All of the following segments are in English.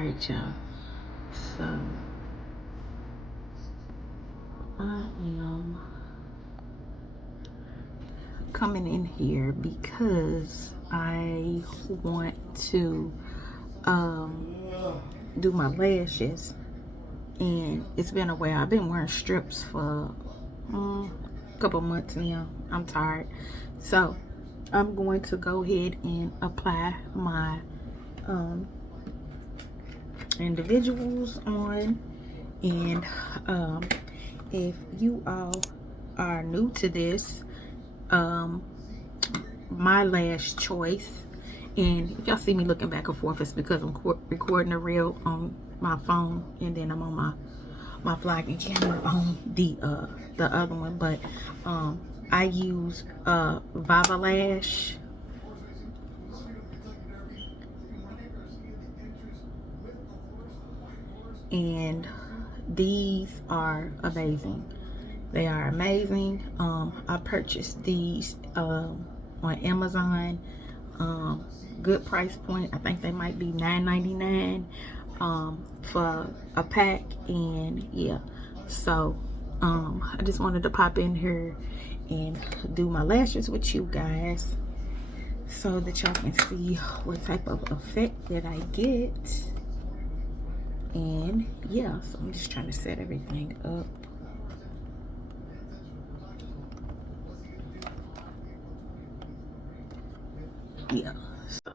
Alright, y'all. So I am coming in here because I want to do my lashes, and it's been a while. I've been wearing strips for a couple months now. I'm tired, so I'm going to go ahead and apply my individuals on. And if you all are new to this, my lash choice, and if y'all see me looking back and forth, it's because I'm recording a reel on my phone, and then I'm on my vlogging camera on the other one. But I use Viva Lash, and these are amazing. They are amazing. I purchased these on Amazon. Good price point. I think they might be $9.99 for a pack. And yeah, so I just wanted to pop in here and do my lashes with you guys so that y'all can see what type of effect that I get. And yeah, so I'm just trying to set everything up. Yeah, so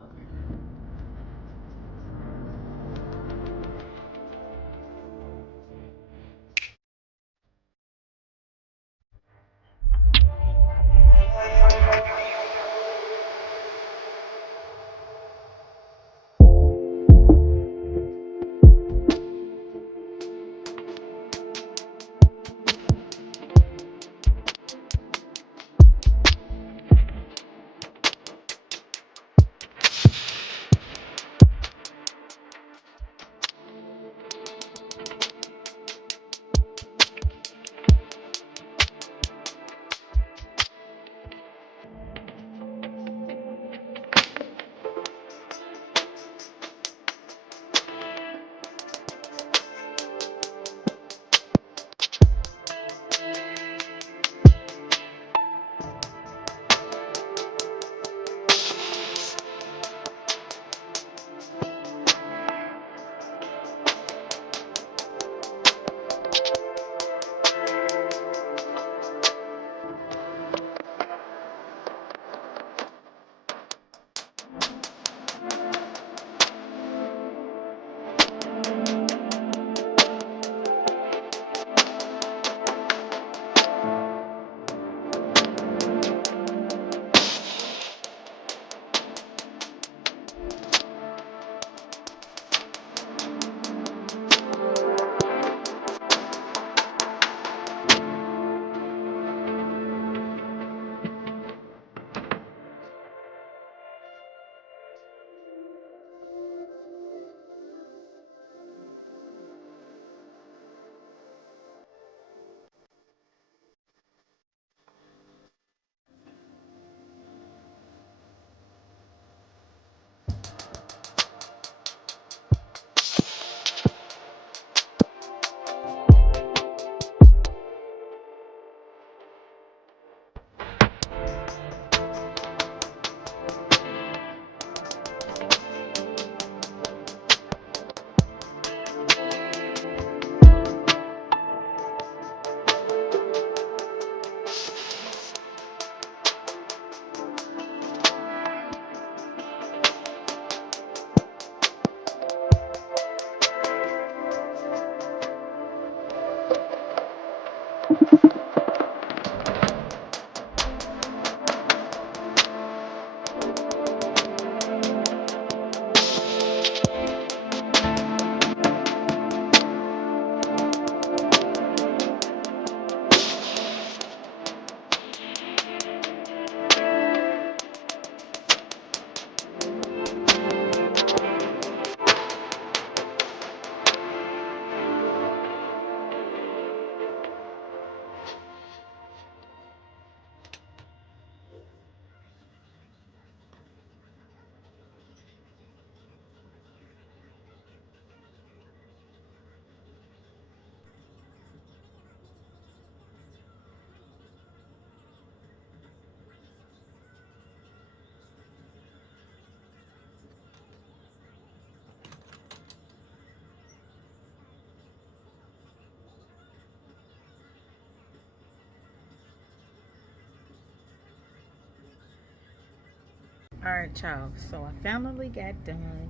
Alright, y'all, so I finally got done,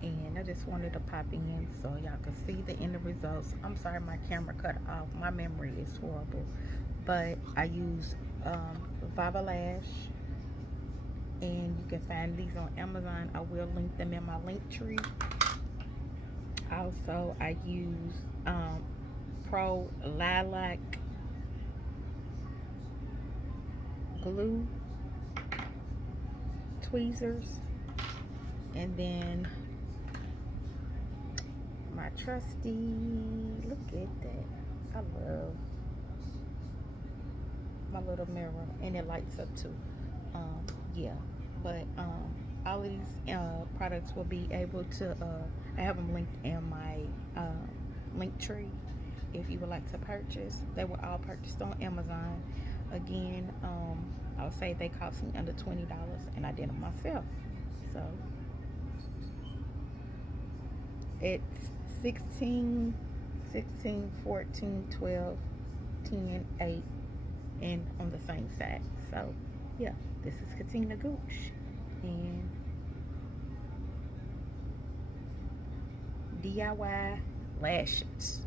and I just wanted to pop in so y'all could see the end results. I'm sorry my camera cut off. My memory is horrible, but I use Viva Lash, and you can find these on Amazon. I will link them in my link tree. Also, I use Pro Lilac glue tweezers, and then my trusty, look at that, I love my little mirror, and it lights up too. Yeah, but all of these products will be able to I have them linked in my link tree. If you would like to purchase, they were all purchased on Amazon. Again, I would say they cost me under $20, and I did them myself. So it's 16, 16, 14, 12, 10, 8, and on the same side. So yeah, this is Katina Gooch, and DIY lashes.